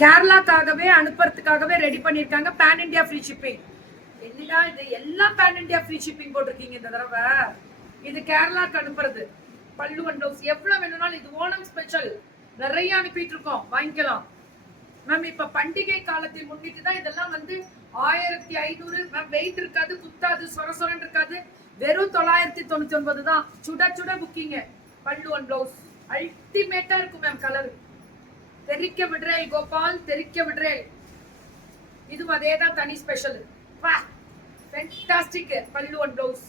கேரளாக்காகவே அனுப்புறதுக்காகவே ரெடி பண்ணிருக்காங்க. Pan India free shipping. என்னடா இது எல்லாம் பேன் இண்டியா ஃப்ரீ ஷிப்பிங் போட்டிருக்கீங்க இந்த தடவை. இது கேரளாக்கு அனுப்புறது. பல்லு அண்ட் ப்ளவுஸ் எவ்வளவு வேணும்னாலும் இது ஓணம் ஸ்பெஷல் நிறைய அனுப்பிட்டு இருக்கோம், வாங்கிக்கலாம் மேம். இப்ப பண்டிகை காலத்தை முன்னிட்டு தான் இதெல்லாம் வந்து 1500 மேம். வெயிட் இருக்காது, குத்தாது, சொரசொரன் இருக்காது. வெறும் 999 தான். சுட சுட புக்கிங்க. பல்லு அண்ட் ப்ளவுஸ் அல்டிமேட்டா இருக்கும் மேம். கலர் தெரிக்க விடுறேன் கோபால், தெரிக்க விடுறேன். இதுவும் அதேதான், தனி ஸ்பெஷல். வா ஃபேண்டாஸ்டிக். பல்லு அண்ட் ப்ளவுஸ்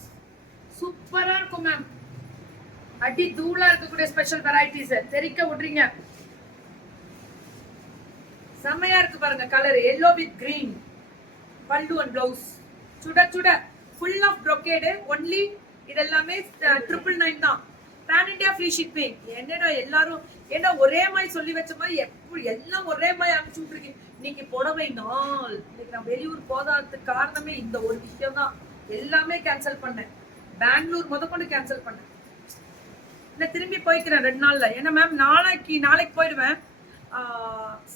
சூப்பரா இருக்கும் மேம். அடி தூளா இருக்கக்கூடிய ஸ்பெஷல் வெரைட்டிஸ் தெரிக்க விடுறீங்க. செம்மையா இருக்கு பாருங்க colour. Yellow with green. Pallu and blouse சுட சுட ஃபுல் ஆஃப் brocade. ஒன்லி இதெல்லாமே 999 தான். Pan India free shipping. என்னடா எல்லாரும் என்ன ஒரே மாதிரி சொல்லி வச்ச மாதிரி எப்படி எல்லாம் ஒரே மாதிரி அனுப்பிச்சு விட்டுருக்கீங்க. இன்னைக்கு புடவை நாள். இன்னைக்கு நான் வெளியூர் போதாததுக்கு காரணமே இந்த ஒரு விஷயம் தான். எல்லாமே கேன்சல் பண்ணேன். பெங்களூர் முதற்கொண்டு கேன்சல் பண்ணேன். இல்ல திரும்பி போய்க்கிறேன் 2 நாள்ல. ஏன்னா மேம் நாளைக்கு போயிடுவேன்.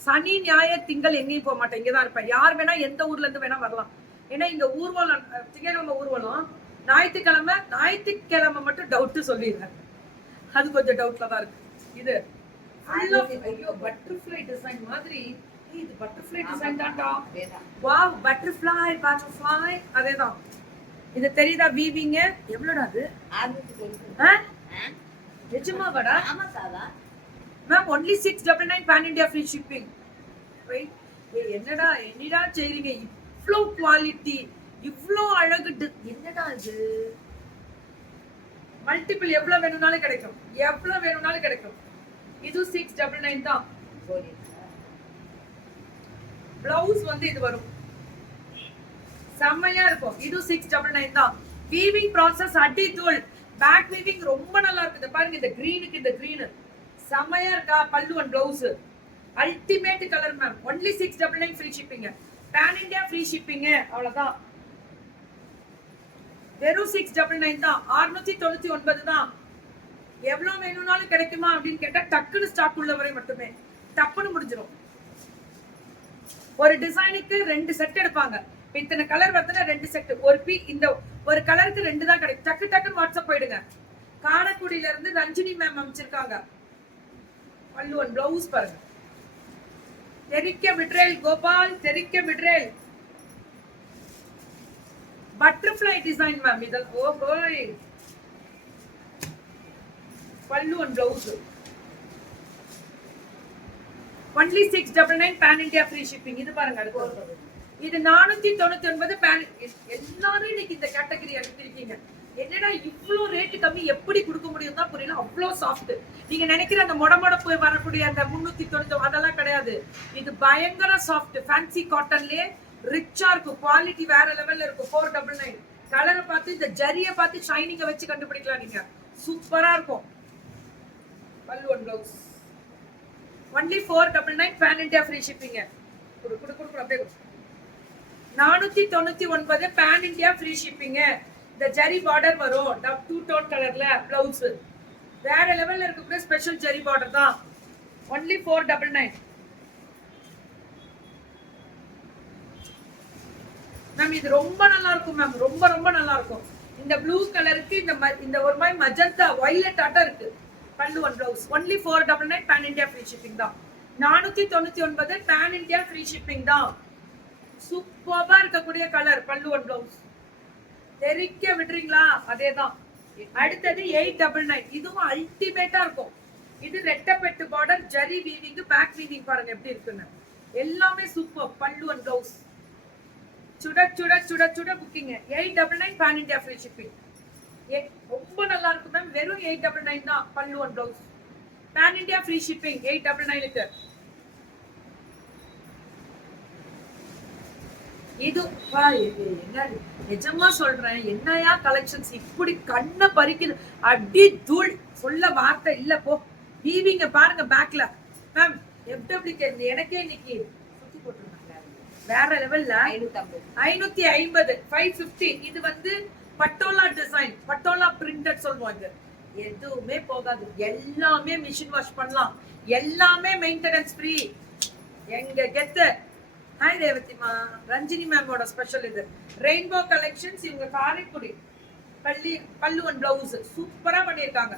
சனி ஞாயிறு திங்கள் எங்கேயும் போக மாட்டேன், இங்கதான் இருப்பேன். யார் வேணா எந்த ஊர்ல இருந்து வேணா வரலாம். ஏன்னா இங்க ஊர்வலம், திங்கக்கிழமை ஊர்வலம், ஞாயிற்றுக்கிழமை மட்டும் டவுட் சொல்லிடுறேன். அது கொஞ்சம் டவுட்ல தான் இருக்கு. இது ஐயோ பட்டர்ஃப்ளை டிசைன் மாதிரி. இது பட்டர்ஃப்ளை டிசைன் தான்டா. வாவ் பட்டர்ஃப்ளை அதேதான். இது தெரியுதா வீவிங்க? எவ்வளோடா அது? நிஜமாவாடா? ஆமா சாதா ma'am. Only 699 pan India free shipping. என்னடா செய்றீங்க? இவ்ளோ குவாலிட்டி, இவ்ளோ அழகு. என்னடா இது? மல்டிபிள் எவ்வளவு வேணும்னாலும் கிடைக்கும், எவ்வளவு வேணும்னாலும் கிடைக்கும். இது 699 தான். பிளவுஸ் வந்து இது வரும், செம்மையா இருக்கும். இது 699 தான். வீவிங் ப்ராசஸ் அடி தூள். பேக் வீவிங் ரொம்ப நல்லா இருக்கு. பாருங்க இந்த கிரீனுக்கு இந்த கிரீன் செம்மையா இருக்கா. Pallu and blouse ultimate colour ma'am. Only 699 free shipping. Pan India free shipping. அவ்வளவுதான். வெறும் 699 தான். 699 தான். எவ்வளவு வேணும்னாலும் கிடைக்குமா அப்படின்னு கேட்டா டக்குன்னு ஸ்டாக் உள்ள வரை மட்டுமே டப்புன்னு முடிஞ்சிடும். ஒரு டிசைனுக்கு 2 செட் எடுப்பாங்க. இத்தனை கலர் வருதுன்னா 2 செட். இந்த ஒரு கலருக்கு 2 தான் கிடைக்கும். டக்குன்னு வாட்ஸ்அப் போயிடுங்க. காரைக்குடியில இருந்து ரஞ்சினி மேம் அமைச்சிருக்காங்க. பல்லு அண்ட் பிளவுஸ் பாருங்க. தெரிக்க விட்ரேல் கோபால், தெரிக்க விட்ரேல். Butterfly design ma'am. இதல் ஓஹோய். Pallu and blouse only 699 pan India free shipping. இது பாருங்க அடுத்து. இது 499 பேன். எல்லாரும் இன்னைக்கு இந்த கேட்டகரி எடுத்திருக்கீங்க. என்னடா இவ்ளோ ரேட் கம்மி எப்படி கொடுக்க முடியும் தான் புரியல. அவ்வளோ சாஃப்ட். நீங்க நினைக்கிற அந்த மொடமொடப்பு வரக்கூடிய அந்த 390 அதெல்லாம் கிடையாது. இது பயங்கர சாஃப்ட். ஃபேன்சி காட்டன்லயே ரிச்சா இருக்கும். குவாலிட்டி வேற லெவல்ல இருக்கும். 499. கலரை பார்த்து இந்த ஜரியை பார்த்து ஷைனிங்க வச்சு கண்டுபிடிக்கலாம் நீங்க. சூப்பரா இருக்கும். Pallu and blouse only 499 pan India free shipping. அப்படியே 499 பேன் இண்டியா ஃப்ரீ ஷிப்பிங். இந்த ஜரி பார்டர் வரும். 2 டோன் கலர்ல பிளவுஸ் வேற லெவல்ல இருக்கக்கூடிய ஸ்பெஷல் ஜரி பார்டர் தான். Only 499 ma'am. இது ரொம்ப நல்லா இருக்கும் மேம். ரொம்ப நல்லா இருக்கும். இந்த ப்ளூ கலருக்கு இந்த ஒரு மாதிரி மஜந்தா வயலட் ஆட்டா இருக்கு. Pallu and blouse only 499 pan India free shipping தான். 499 பேன் இண்டியா ஃப்ரீ ஷிப்பிங் தான். சூப்பரா இருக்கக்கூடிய கலர். பல்லு அண்ட் பிளவுஸ் தெரிக்க விடுறீங்களா? அதேதான். அடுத்தது 899. இதுவும் அல்டிமேட்டா இருக்கும். இது ரெட்டப்பெட்டு border, zari weaving, back weaving பாருங்க எப்படி இருக்குன்னு. எல்லாமே சூப்பர். பல்லு அண்ட் பிளவுஸ் சுட booking. 899 pan India free shipping. ரொம்ப நல்லா இருக்கும் மேம். வெறும் 899 தான். Pallu and blouse pan India free shipping 899க்கு. இது என்ன நிஜமா சொல்றேன். என்னையா கலெக்ஷன்ஸ் இப்படி கண்ணை பறிக்குது. அடி தூள் சொல்ல வார்த்தை இல்ல போ. வீவிங்க பாருங்க பேக்ல மேம். FWK எனக்கே இன்னைக்கு சுத்தி போட்டுருந்தாங்க வேற லெவல்ல. 550 550. இது வந்து பட்டோலா டிசைன், பட்டோலா பிரிண்டட் சொல்லுவாங்க. எதுவுமே போகாது. எல்லாமே மிஷின் வாஷ் பண்ணலாம். எல்லாமே மெயின்டெனன்ஸ் ஃப்ரீ. எங்க கெத்து. ஹாய் ரேவதிமா, ரஞ்சினி மேமோட ஸ்பெஷல் இது. ரெயின்போ கலெக்ஷன்ஸ், இவங்க காரைக்குடி. பல்லு அண்ட் பிளவுஸ் சூப்பரா பண்ணிருக்காங்க.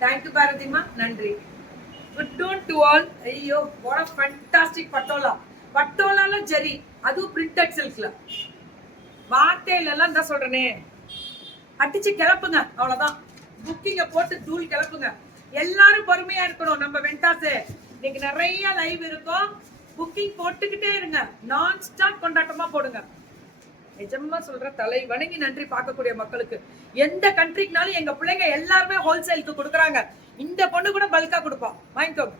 தேங்க்யூ பாரதிமா, நன்றி. Good done to all. ஐயோ வாட் a fantastic பட்டோலா. பட்டோலால ஜெரி, அதுவும் பிரிண்டட் சில்க்ல. வார்த்தையில எல்லாம் தான் சொல்றேனே, அடிச்சு கிளப்புங்க, அவ்வளவுதான். புக்கிங்க போட்டு தூள் கிளப்புங்க. எல்லாரும் பொறுமையா இருக்கணும். நம்ம வெண்டாஸ் இன்னைக்கு நிறைய லைவ் இருக்கும். புக்கிங் போட்டுக்கிட்டே இருங்க, நான் ஸ்டாப் கொண்டாட்டமா போடுங்க. நிஜமா சொல்ற, தலை வணங்கி நன்றி பார்க்கக்கூடிய மக்களுக்கு. எந்த கண்ட்ரிக்குனாலும் எங்க பிள்ளைங்க எல்லாருமே ஹோல்சேலுக்கு கொடுக்குறாங்க. இந்த பொண்ணு கூட பல்கா கொடுப்போம், வாங்கிக்கோங்க.